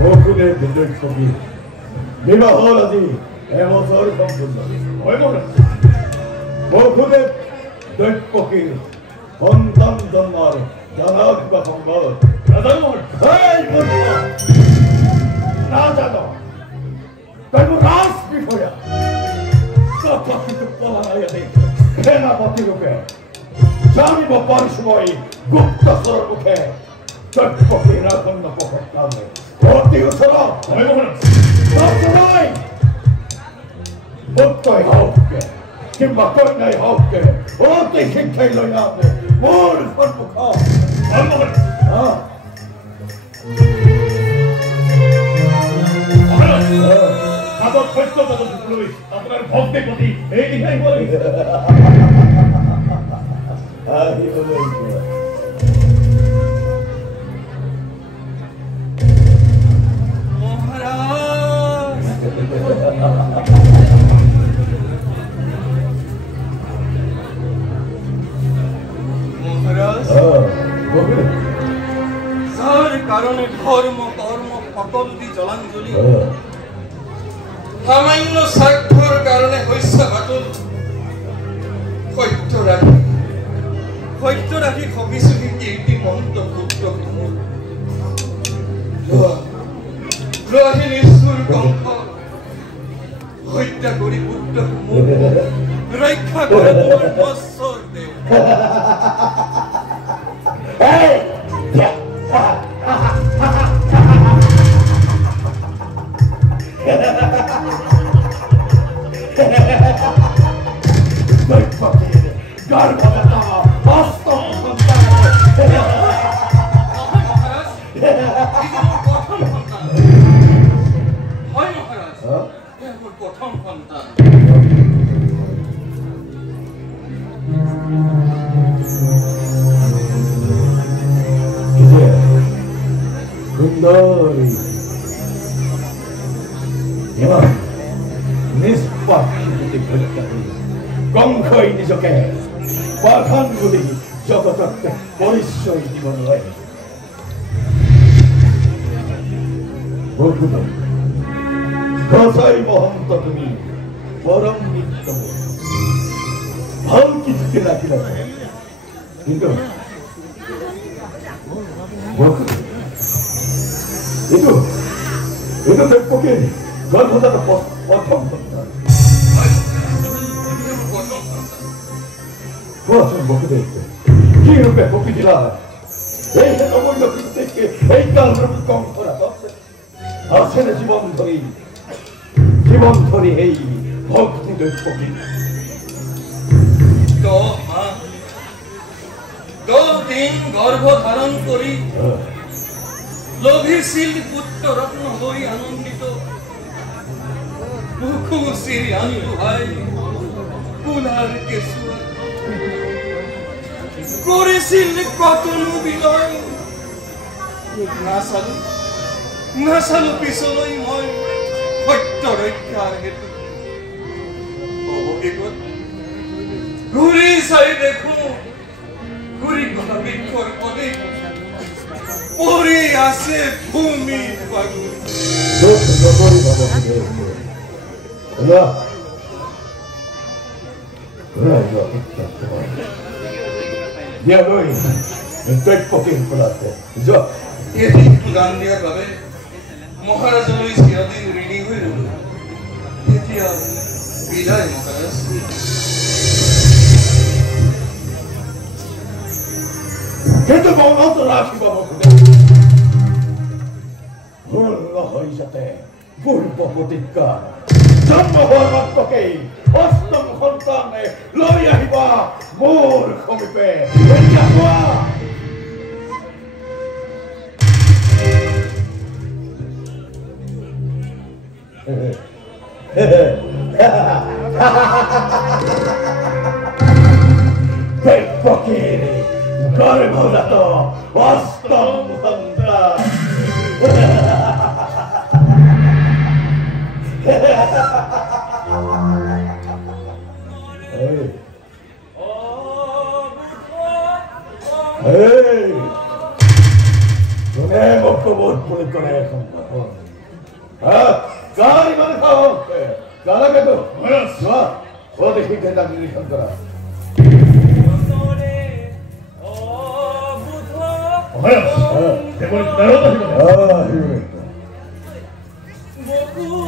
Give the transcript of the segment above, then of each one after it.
বকুদের বিজয় ছবি বিবাহর আজি এবছর সম্পূর্ণ বকুদের দৈত্যকীর সন্তান জন্মার জানা কিবা সম্ভব না জানো তাই রাজ বিষয়া কিন্তু বলা নাই সেনাপতি রূপে জানিব পারিসময় গুপ্তচৰৰ মুখে দৈত্যকীৰ ৰাজন্য প্ৰকটালে অতি ওচৰত পুত্ৰই হওঁকে কিংবা কন্যাই হওঁকে অতি শিক্ষাই লৈ আনে মোৰ সন্মুখত আগত সত্যতা লৈ আপোনাৰ ভক্তি প্ৰতি এই দিশাই হ'ল যাৰ কাৰণে ধৰ্ম কৰ্ম সকলো দি জলাঞ্জলি সামান্য স্বাৰ্থৰ কাৰণে শস্য বাটল সত্য ৰাখি সবিচুকি কীৰ্তি মন্ত পুত্ৰ লোৱাহি নিষ্ঠুৰ কংস হত্যা কৰি পুত্ৰ ৰক্ষা কৰে তোমাৰ বৎসৰ দেৱ কংসই নিজকে পাঠান বুলি জগতক পৰিচয় দিব নোৱাৰে গছাই মহন্ত তুমি পৰম নিত্য ভাল কীৰ্তি ৰাখিলা কিন্তু এইটো দৈত্যকে গৰ্ভজাত প্ৰথম সন্তান কোৱাচোন বকুদেৱ কি ৰূপে পকি দিলা এই অমূল্য কীৰ্তিকে এই কালৰূপ কংসৰ হাতত আছেনে জীৱন ধৰি এই ভক্তি দৈত্যকে 10 দিন গর্ভ ধারণ করি লোভিছিল পুত্র রত্ন হই আনন্দিত মুখুসির আনু ভাই কুলার কেশুয়া করেছিল কতনু বিলয় নাসালু পিছলৈ মই সত্য ৰক্ষাৰ হেতু অৱগত ঘূৰি চাই দেখো ঘূৰি গলা বৃক্ষৰ পদে পৰি আছে ভূমি পাগল গান দিয়াৰ বাবে মহাৰাজলৈ চিৰদিন ঋণী হৈ ৰলো এতিয়া বিদায় মহাৰাজ কিন্তু মনত ৰাখিব ভুল নহয় যাতে পূৰ্ব প্ৰতিজ্ঞা জন্ম হোৱা মাত্ৰকেই অষ্টম সন্তানে লৈ আহিবা মোৰ সমীপে এতিয়া কোৱা Pekpokiri গর্ভজাত অষ্টম সন্তান Hei! Tunne mokko muuttunut koneen on. Kaari man kauppe! Kalaketu! Sua! Ootiksi ketään kirjoittaa? Te voit narota hyvä. Hyvä.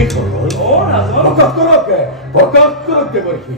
কি করবো প্রকাশ করতে বলছি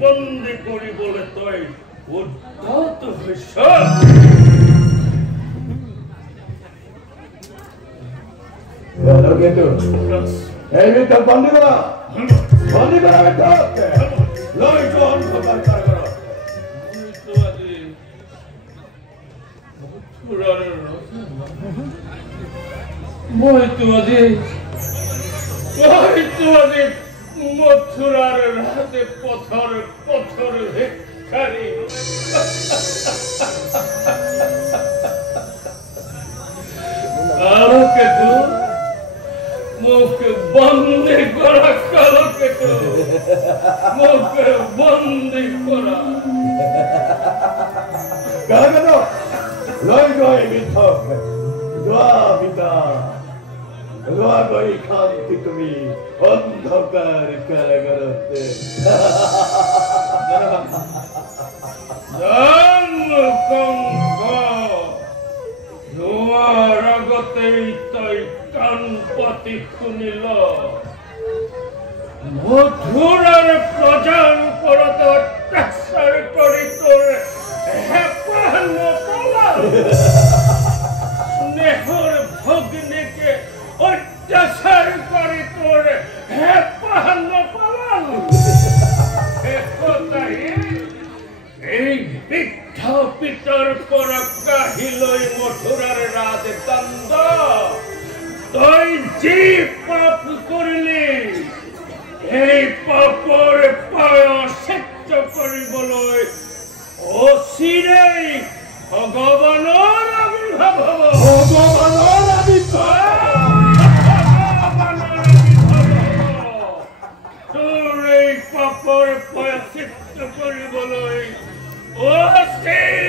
বন্দী কৰিবলৈ তই উদ্ধত হৈছ এই ভিতৰত বন্দী কৰা লৈ যোৱা অন্ধকাৰ কাৰাগাৰত মইতো আজি মথুৰাৰ ৰাতে পথৰ ভিক্ষাৰী কালকেতু মোক বন্দী কৰা কালকেতু মোক বন্দী কৰা কাৰাগাৰত লৈ যোৱা এই বৃদ্ধক যোৱা পিতা যোৱা গৈ শান্তি তুমি অন্ধকাৰ কাৰাগাৰতে নোৱাৰ আগতেই তই কাণ পাতি শুনিল মথুৰাৰ প্ৰজাৰ ওপৰত অত্যাচাৰ কৰি তোৰ হেঁপাহ নপলাল স্নেহৰ ভগ্নীকে অত্যাচাৰ কৰি তোৰ হেঁপাহ নপলাল এই বৃদ্ধ পিতৰ পৰা কাঢ়ি লৈ মথুৰাৰ ৰাজদণ্ড তই যি পাপ কৰিলি এই পাপৰ প্ৰায়শ্চিত্ত কৰিবলৈ অচিৰেই ভগৱানৰ আবিৰ্ভাৱ হ'ব তোৰ এই পাপৰ প্ৰায়শ্চিত্ত কৰিবলৈ অচিৰেই